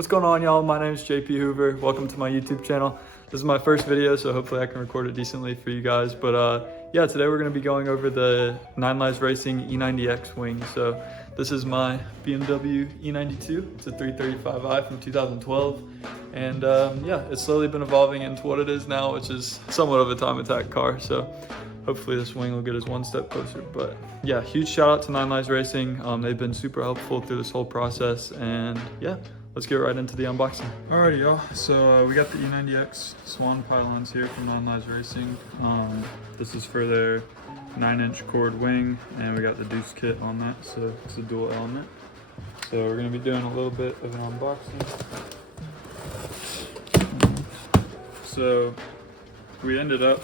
What's going on, y'all? My name is JP Hoover. Welcome to my YouTube channel. This is my first video, so hopefully I can record it decently for you guys. But yeah, today we're going to be going over the 9 Lives Racing E90X wing. So this is my BMW E92. It's a 335i from 2012. And yeah, it's slowly been evolving into what it is now, which is somewhat of a time attack car. So hopefully this wing will get us one step closer. But yeah, huge shout out to 9 Lives Racing. They've been super helpful through this whole process. And yeah, let's get right into the unboxing. Alrighty, y'all. So we got the E90X Swan pylons here from 9 Lives Racing. This is for their 9-inch cord wing, and we got the deuce kit on that, so it's a dual element. So we're gonna be doing a little bit of an unboxing. So we ended up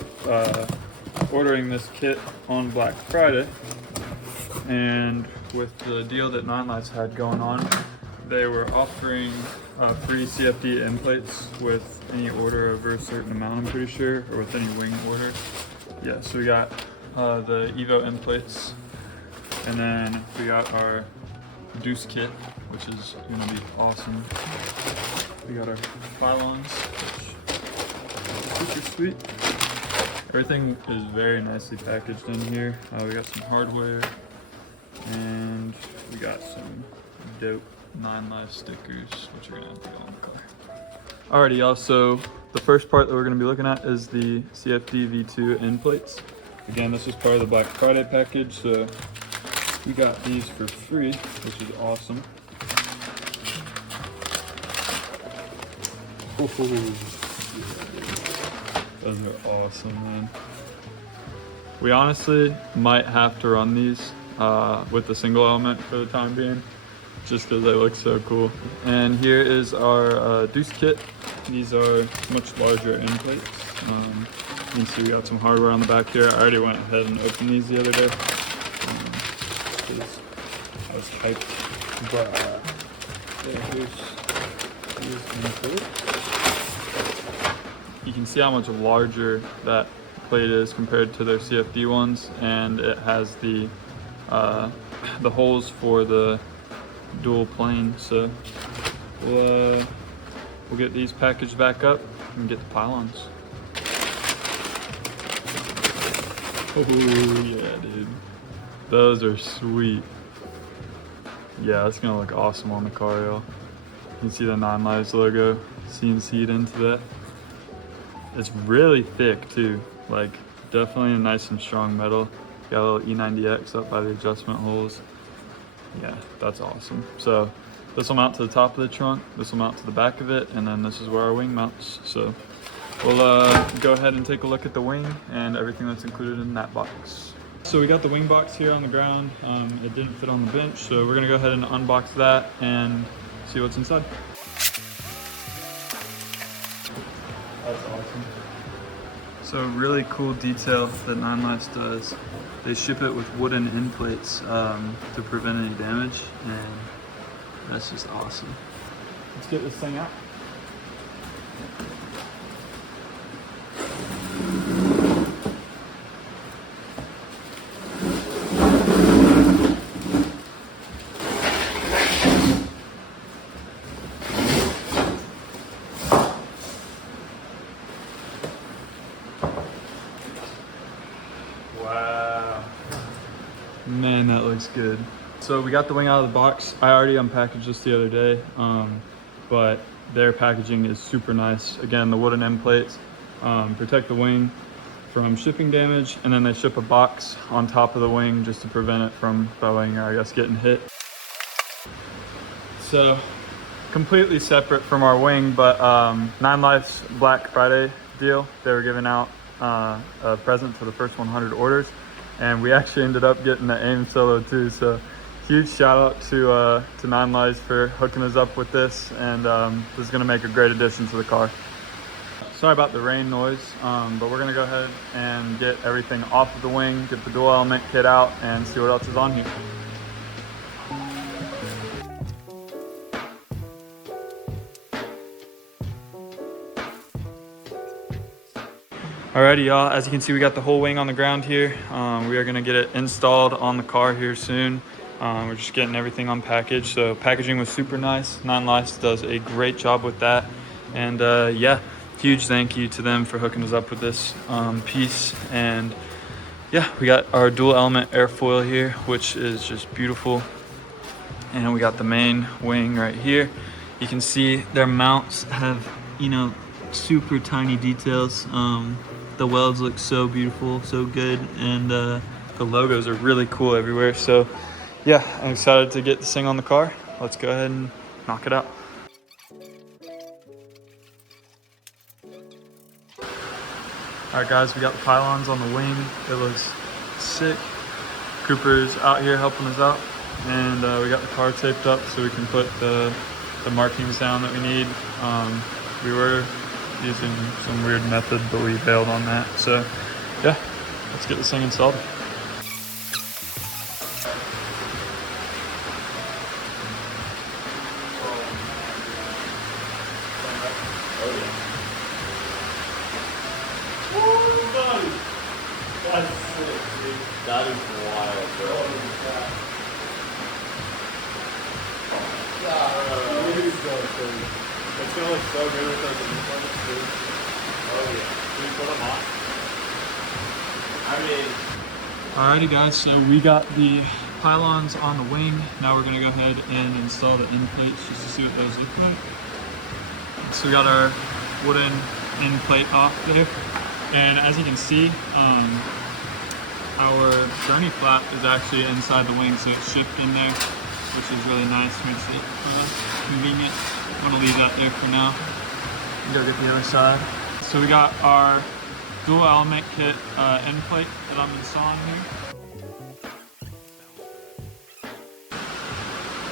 ordering this kit on Black Friday, and with the deal that 9 Lives had going on, they were offering free CFD end plates with any order over a certain amount, I'm pretty sure, or with any wing order. Yeah, so we got the Evo end plates, and then we got our deuce kit, which is gonna be awesome. We got our pylons, which is super sweet. Everything is very nicely packaged in here. We got some hardware, and we got some dope 9 Lives stickers, which are gonna have to go on the car. Alrighty, y'all, so the first part that we're gonna be looking at is the CFD V2 end plates. Again, this is part of the Black Friday package, so we got these for free, which is awesome. Those are awesome, man. We honestly might have to run these with the single element for the time being, just because they look so cool. And here is our deuce kit. These are much larger end plates. You can see we got some hardware on the back here. I already went ahead and opened these the other day because I was hyped. But yeah, here's the plate. You can see how much larger that plate is compared to their CFD ones, and it has the holes for the dual plane. So we'll get these packaged back up and get the pylons. Oh yeah, dude, those are sweet. Yeah, that's gonna look awesome on the car, y'all. You can see the 9 Lives logo CNC'd into that. It's really thick too, like definitely a nice and strong metal. Got a little E90X up by the adjustment holes. Yeah, that's awesome. So this will mount to the top of the trunk, this will mount to the back of it, and then this is where our wing mounts. So we'll go ahead and take a look at the wing and everything that's included in that box. So we got the wing box here on the ground. It didn't fit on the bench, so we're gonna go ahead and unbox that and see what's inside. That's awesome. So really cool detail that 9 Lives does. They ship it with wooden end plates to prevent any damage, and that's just awesome. Let's get this thing out. Wow. Man, that looks good. So we got the wing out of the box. I already unpackaged this the other day, but their packaging is super nice. Again, the wooden end plates protect the wing from shipping damage, and then they ship a box on top of the wing just to prevent it from throwing, or I guess getting hit. So completely separate from our wing, but 9 Lives Black Friday deal, they were giving out a present for the first 100 orders, and we actually ended up getting the AIM Solo too. So huge shout out to 9 Lives for hooking us up with this, and this is going to make a great addition to the car. Sorry about the rain noise, but we're going to go ahead and get everything off of the wing, get the dual element kit out, and see what else is on here. Alrighty, y'all, as you can see, we got the whole wing on the ground here. We are gonna get it installed on the car here soon. We're just getting everything unpackaged. So packaging was super nice. Nine Lives does a great job with that. And yeah, huge thank you to them for hooking us up with this piece. And yeah, we got our dual element airfoil here, which is just beautiful. And we got the main wing right here. You can see their mounts have, you know, super tiny details. The welds look so beautiful, so good, and the logos are really cool everywhere. So yeah, I'm excited to get this thing on the car. Let's go ahead and knock it out. All right guys, we got the pylons on the wing. It looks sick. Cooper's out here helping us out, and we got the car taped up so we can put the markings down that we need. We were using some weird method, but we bailed on that. So yeah, let's get this thing installed. That's sick, dude. That is wild, bro. It's gonna look so good with those uniforms too. Oh yeah. Can we put them on? I mean. Alrighty guys, so we got the pylons on the wing. Now we're gonna go ahead and install the end plates just to see what those look like. So we got our wooden end plate off there. And as you can see, our Gurney flap is actually inside the wing, so it's shipped in there, which is really nice, makes it convenient. I'm gonna leave that there for now. Go get the other side. So we got our dual element kit end plate that I'm installing here.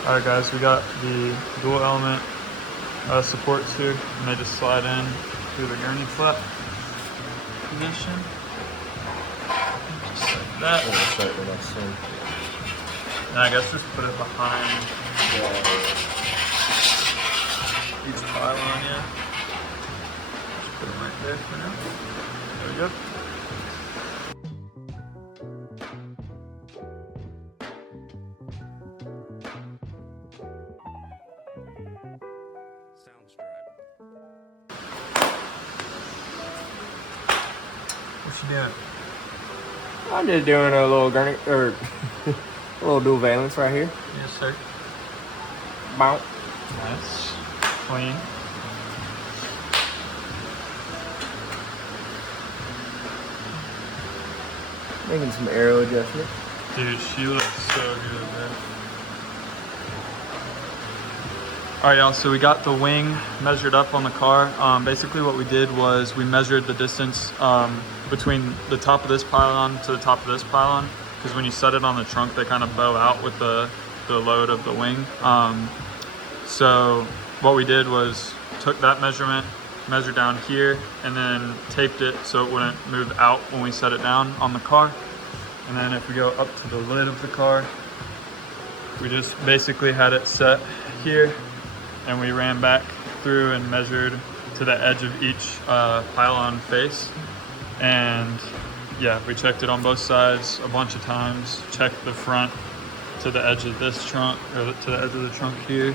All right guys, we got the dual element supports here, and they just slide in through the Gurney flap position. Just like that. And I guess just put it behind each pylon, yeah. Just put it right there for now. There we go. What you doing? I'm just doing a little Gurney, or a little dual valence right here. Yes, sir. Bounce. Nice. Clean. Making some aero adjustment. Dude, she looks so good, man. Alright y'all, so we got the wing measured up on the car. Basically what we did was we measured the distance between the top of this pylon to the top of this pylon, because when you set it on the trunk they kind of bow out with the load of the wing. So what we did was took that measurement, measured down here, and then taped it so it wouldn't move out when we set it down on the car. And then if we go up to the lid of the car, we just basically had it set here, and we ran back through and measured to the edge of each pylon face. And yeah, we checked it on both sides a bunch of times, checked the front to the edge of this trunk, or to the edge of the trunk here.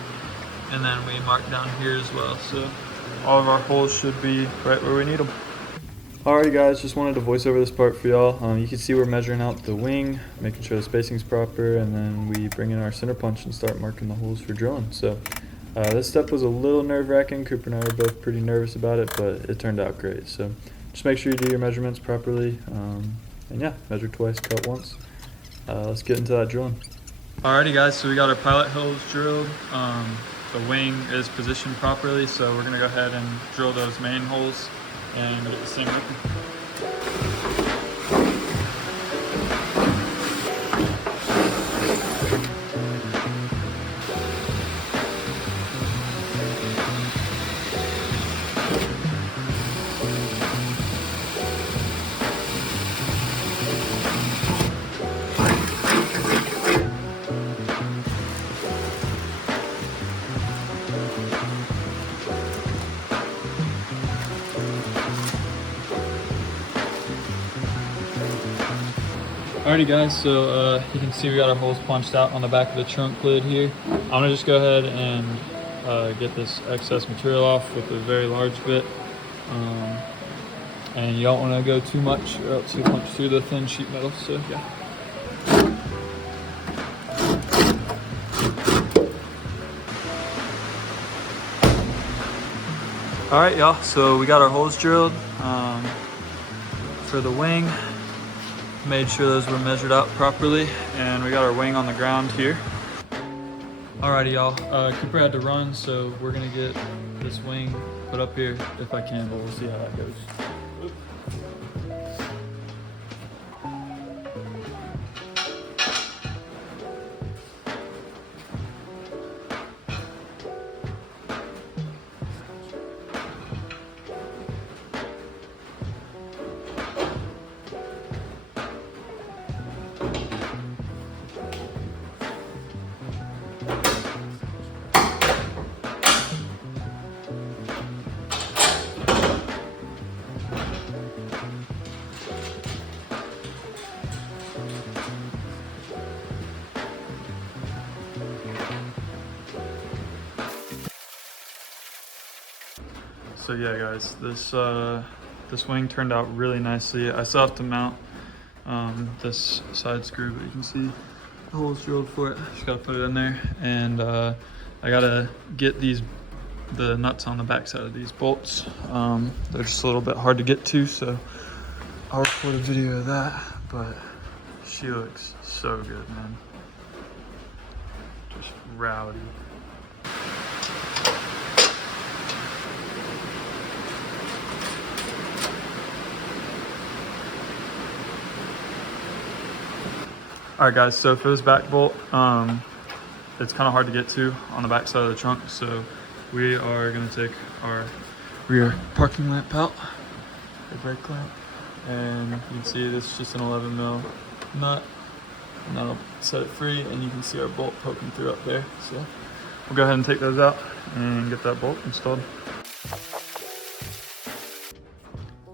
And then we marked down here as well. So all of our holes should be right where we need them. Alrighty guys, just wanted to voice over this part for y'all. You can see we're measuring out the wing, making sure the spacing's proper, and then we bring in our center punch and start marking the holes for drilling. So this step was a little nerve-wracking. Cooper and I were both pretty nervous about it, but it turned out great. So just make sure you do your measurements properly. And yeah, measure twice, cut once. Let's get into that drilling. Alrighty guys, so we got our pilot holes drilled. The wing is positioned properly, so we're gonna go ahead and drill those main holes and get this thing working. Alrighty guys, so you can see we got our holes punched out on the back of the trunk lid here. I'm gonna just go ahead and get this excess material off with a very large bit. And you don't want to go too much or else you'll punch through the thin sheet metal, so yeah. Alright y'all, so we got our holes drilled for the wing. Made sure those were measured out properly, and we got our wing on the ground here. Alrighty y'all, Cooper had to run, so we're gonna get this wing put up here if I can, but we'll see how that goes. So yeah guys, this wing turned out really nicely. I still have to mount this side screw, but you can see the holes drilled for it. Just gotta put it in there, and I gotta get the nuts on the back side of these bolts. They're just a little bit hard to get to, so I'll record a video of that, but she looks so good, man. Just rowdy. Alright guys, so for this back bolt, it's kind of hard to get to on the back side of the trunk, so we are going to take our rear parking lamp out, the brake lamp, and you can see this is just an 11 mil nut, and that'll set it free, and you can see our bolt poking through up there. So we'll go ahead and take those out and get that bolt installed.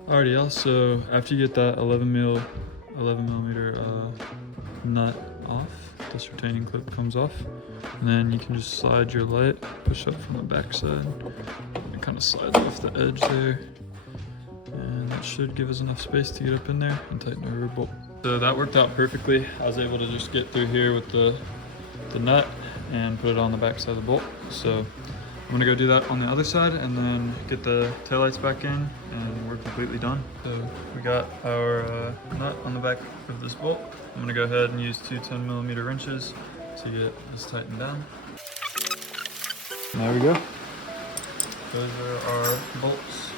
Alrighty y'all, so after you get that 11 millimeter nut off, this retaining clip comes off, and then you can just slide your light, push up from the back side, and kind of slides off the edge there, and that should give us enough space to get up in there and tighten our rear bolt. So that worked out perfectly. I was able to just get through here with the nut and put it on the back side of the bolt. So I'm gonna go do that on the other side and then get the taillights back in, and we're completely done. So we got our nut on the back of this bolt. I'm gonna go ahead and use two 10 millimeter wrenches to get this tightened down. There we go. Those are our bolts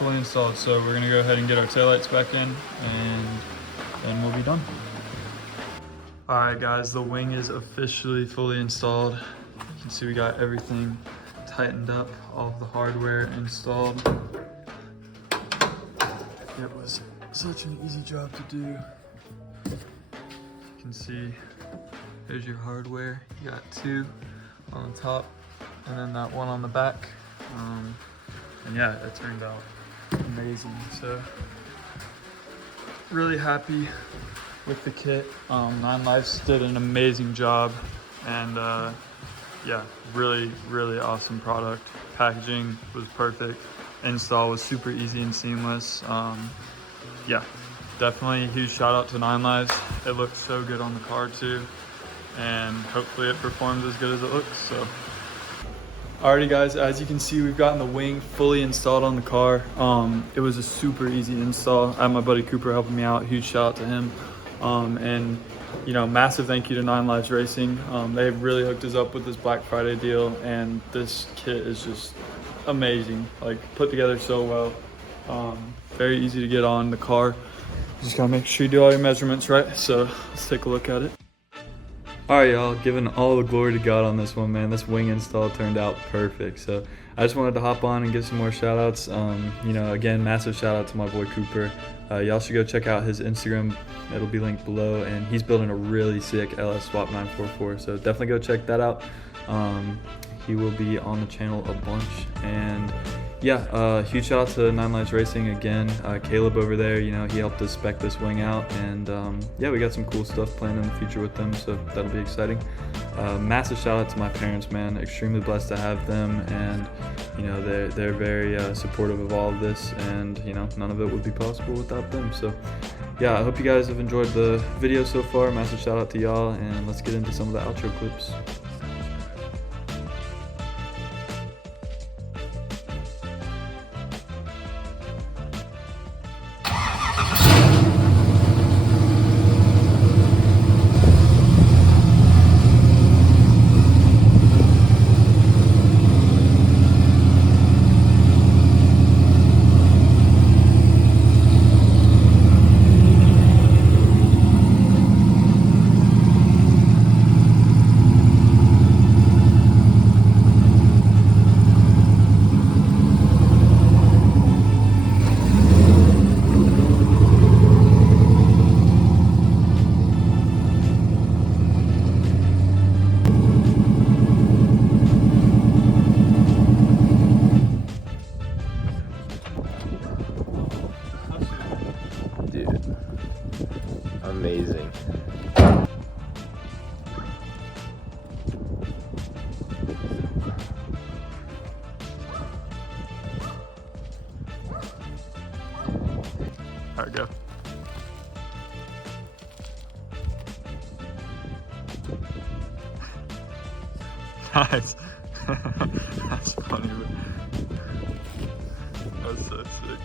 fully installed. So we're gonna go ahead and get our taillights back in, and then we'll be done. All right guys, the wing is officially fully installed. You can see we got everything tightened up, all of the hardware installed. It was such an easy job to do. You can see there's your hardware. You got two on the top and then that one on the back. And yeah, it turned out amazing. So really happy with the kit. Nine Lives did an amazing job, and yeah, really awesome product. Packaging was perfect. Install was super easy and seamless. Yeah, definitely a huge shout out to Nine Lives. It looks so good on the car too, and hopefully it performs as good as it looks. So alrighty guys, as you can see, we've gotten the wing fully installed on the car. It was a super easy install. I had my buddy Cooper helping me out. Huge shout out to him. And you know, massive thank you to Nine Lives Racing. They really hooked us up with this Black Friday deal, and this kit is just amazing. Like, put together so well. Very easy to get on the car. Just gotta make sure you do all your measurements right. So let's take a look at it. All right, y'all, giving all the glory to God on this one, man. This wing install turned out perfect. So I just wanted to hop on and give some more shout outs. You know, again, massive shout out to my boy Cooper. Y'all should go check out his Instagram. It'll be linked below, and he's building a really sick LS Swap 944. So definitely go check that out. He will be on the channel a bunch. And yeah, huge shout out to Nine Lives Racing again. Caleb over there, you know, he helped us spec this wing out, and yeah, we got some cool stuff planned in the future with them, so that'll be exciting. Massive shout out to my parents, man. Extremely blessed to have them, and you know, they're very supportive of all of this, and you know, none of it would be possible without them. So yeah, I hope you guys have enjoyed the video so far. Massive shout out to y'all, and let's get into some of the outro clips. Dude, amazing. All right, go. Nice. That's funny. That's so sick.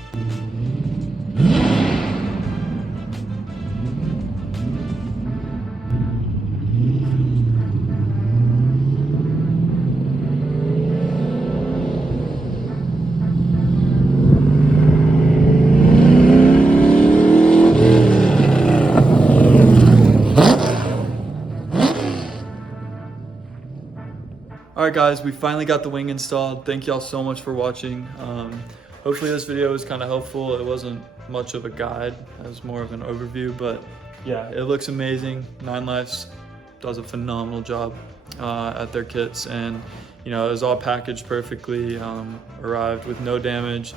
Alright guys, we finally got the wing installed. Thank y'all so much for watching. Hopefully this video was kind of helpful. It wasn't much of a guide, it was more of an overview, but yeah, it looks amazing. Nine Lives does a phenomenal job at their kits, and you know, it was all packaged perfectly, arrived with no damage.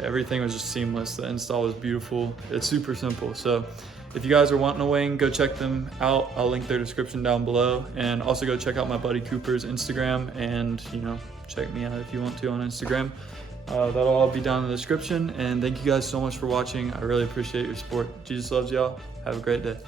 Everything was just seamless. The install was beautiful. It's super simple. So if you guys are wanting a wing, go check them out. I'll link their description down below, and also go check out my buddy Cooper's Instagram, and you know, check me out if you want to on Instagram. That'll all be down in the description, and thank you guys so much for watching. I really appreciate your support. Jesus loves y'all. Have a great day.